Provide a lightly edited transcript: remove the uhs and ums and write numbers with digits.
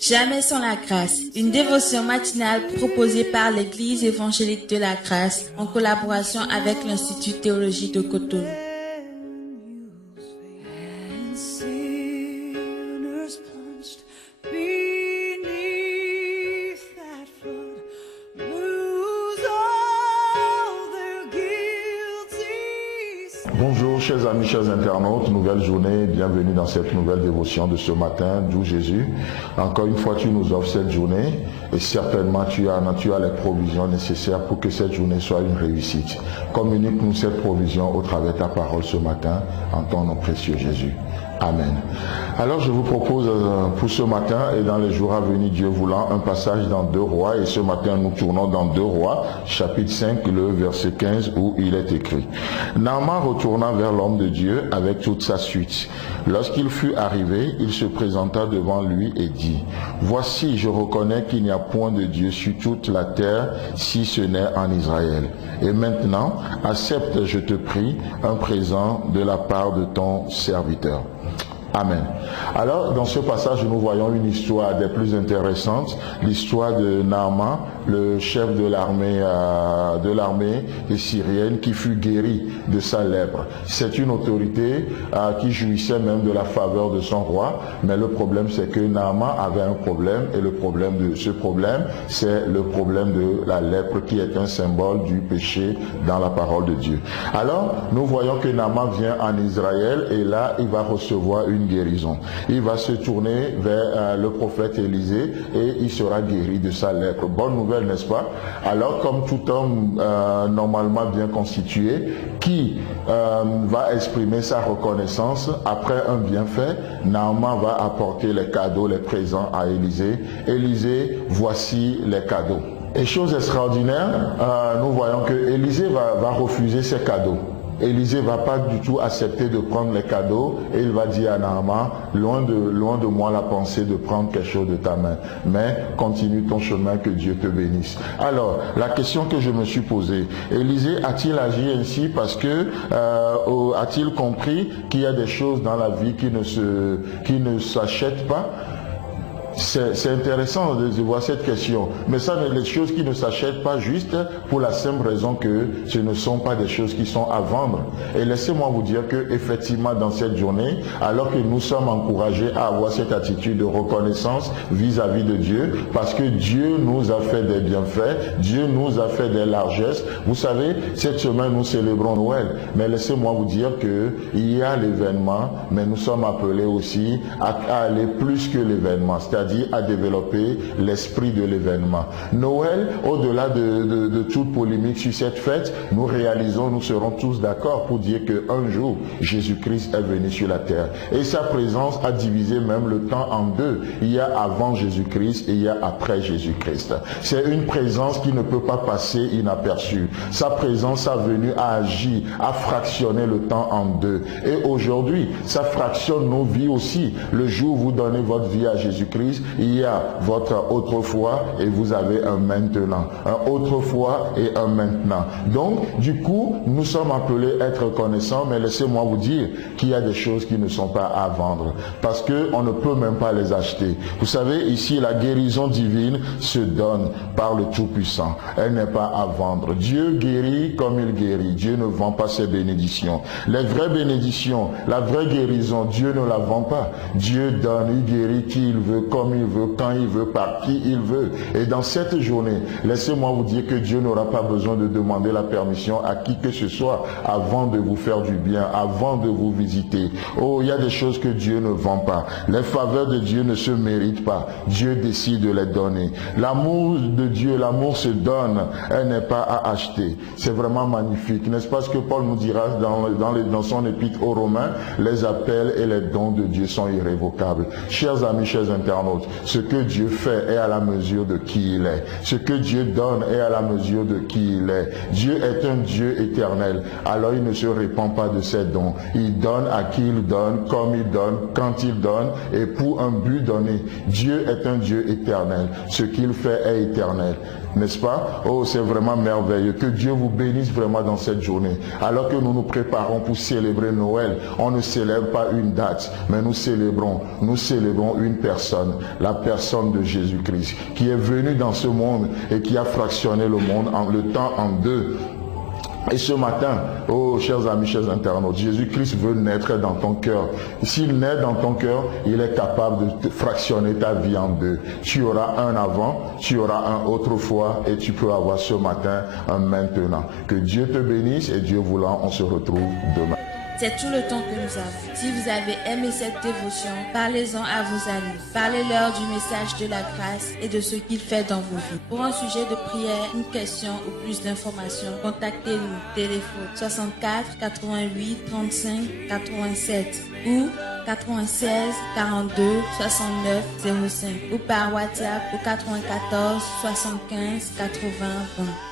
Jamais sans la grâce, une dévotion matinale proposée par l'Église évangélique de la grâce en collaboration avec l'Institut théologique de Cotonou. Bonjour chers amis, chers internautes, nouvelle journée, bienvenue dans cette nouvelle dévotion de ce matin, d'où Jésus. Encore une fois, tu nous offres cette journée et certainement tu as les provisions nécessaires pour que cette journée soit une réussite. Communique-nous cette provision au travers de ta parole ce matin, en ton nom précieux Jésus. Amen. Alors je vous propose pour ce matin et dans les jours à venir, Dieu voulant, un passage dans 2 Rois. Et ce matin, nous tournons dans 2 Rois, chapitre 5, le verset 15, où il est écrit. Naaman retourna vers l'homme de Dieu avec toute sa suite. Lorsqu'il fut arrivé, il se présenta devant lui et dit, « Voici, je reconnais qu'il n'y a point de Dieu sur toute la terre, si ce n'est en Israël. Et maintenant, accepte, je te prie, un présent de la part de ton serviteur. » Amen. Alors, dans ce passage, nous voyons une histoire des plus intéressantes, l'histoire de Naaman, le chef de l'armée syrienne qui fut guéri de sa lèpre. C'est une autorité qui jouissait même de la faveur de son roi, mais le problème c'est que Naaman avait un problème, et le problème de ce problème, c'est le problème de la lèpre qui est un symbole du péché dans la parole de Dieu. Alors, nous voyons que Naaman vient en Israël et là, il va recevoir une guérison. Il va se tourner vers le prophète Élisée et il sera guéri de sa lèpre. Bonne nouvelle, n'est-ce pas? Alors, comme tout homme normalement bien constitué, qui va exprimer sa reconnaissance après un bienfait, Naaman va apporter les cadeaux, les présents à Élisée. Élisée, voici les cadeaux. Et chose extraordinaire, nous voyons que Élisée va refuser ces cadeaux. Élisée ne va pas du tout accepter de prendre les cadeaux et il va dire à Naaman, loin de moi la pensée de prendre quelque chose de ta main, mais continue ton chemin, que Dieu te bénisse. Alors, la question que je me suis posée, Élisée a-t-il agi ainsi parce que a-t-il compris qu'il y a des choses dans la vie qui ne s'achètent pas? C'est intéressant de voir cette question, mais ça, les choses qui ne s'achètent pas juste pour la simple raison que ce ne sont pas des choses qui sont à vendre. Et laissez-moi vous dire que effectivement dans cette journée, alors que nous sommes encouragés à avoir cette attitude de reconnaissance vis-à-vis de Dieu, parce que Dieu nous a fait des bienfaits, Dieu nous a fait des largesses. Vous savez, cette semaine nous célébrons Noël, mais laissez-moi vous dire que il y a l'événement, mais nous sommes appelés aussi à aller plus que l'événement, c'est-à-dire à développer l'esprit de l'événement. Noël, au-delà de toute polémique sur cette fête, nous réalisons, nous serons tous d'accord pour dire qu'un jour, Jésus-Christ est venu sur la terre. Et sa présence a divisé même le temps en deux. Il y a avant Jésus-Christ et il y a après Jésus-Christ. C'est une présence qui ne peut pas passer inaperçue. Sa présence a venu à agir, à fractionner le temps en deux. Et aujourd'hui, ça fractionne nos vies aussi. Le jour où vous donnez votre vie à Jésus-Christ, il y a votre autrefois et vous avez un maintenant. Un autrefois et un maintenant. Donc, du coup, nous sommes appelés à être reconnaissants, mais laissez-moi vous dire qu'il y a des choses qui ne sont pas à vendre. Parce qu'on ne peut même pas les acheter. Vous savez, ici, la guérison divine se donne par le Tout-Puissant. Elle n'est pas à vendre. Dieu guérit comme il guérit. Dieu ne vend pas ses bénédictions. Les vraies bénédictions, la vraie guérison, Dieu ne la vend pas. Dieu donne, il guérit qui il veut, comme il veut, quand il veut, par qui il veut. Et dans cette journée, laissez-moi vous dire que Dieu n'aura pas besoin de demander la permission à qui que ce soit avant de vous faire du bien, avant de vous visiter. Oh, il y a des choses que Dieu ne vend pas. Les faveurs de Dieu ne se méritent pas. Dieu décide de les donner. L'amour de Dieu, l'amour se donne. Elle n'est pas à acheter. C'est vraiment magnifique. N'est-ce pas ce que Paul nous dira dans son épître aux Romains? Les appels et les dons de Dieu sont irrévocables. Chers amis, chers internautes, ce que Dieu fait est à la mesure de qui il est. Ce que Dieu donne est à la mesure de qui il est. Dieu est un Dieu éternel. Alors il ne se répand pas de ses dons. Il donne à qui il donne, comme il donne, quand il donne et pour un but donné. Dieu est un Dieu éternel. Ce qu'il fait est éternel. n'est-ce pas? Oh, c'est vraiment merveilleux. Que Dieu vous bénisse vraiment dans cette journée. Alors que nous nous préparons pour célébrer Noël, on ne célèbre pas une date, mais nous célébrons une personne, la personne de Jésus-Christ, qui est venu dans ce monde et qui a fractionné le monde, le temps en deux. Et ce matin, oh chers amis, chers internautes, Jésus-Christ veut naître dans ton cœur. S'il naît dans ton cœur, il est capable de fractionner ta vie en deux. Tu auras un avant, tu auras un autrefois et tu peux avoir ce matin un maintenant. Que Dieu te bénisse et Dieu voulant, on se retrouve demain. C'est tout le temps que nous avons. Si vous avez aimé cette dévotion, parlez-en à vos amis. Parlez-leur du message de la grâce et de ce qu'il fait dans vos vies. Pour un sujet de prière, une question ou plus d'informations, contactez-nous. Téléphone 64 88 35 87 ou 96 42 69 05 ou par WhatsApp au 94 75 80 20.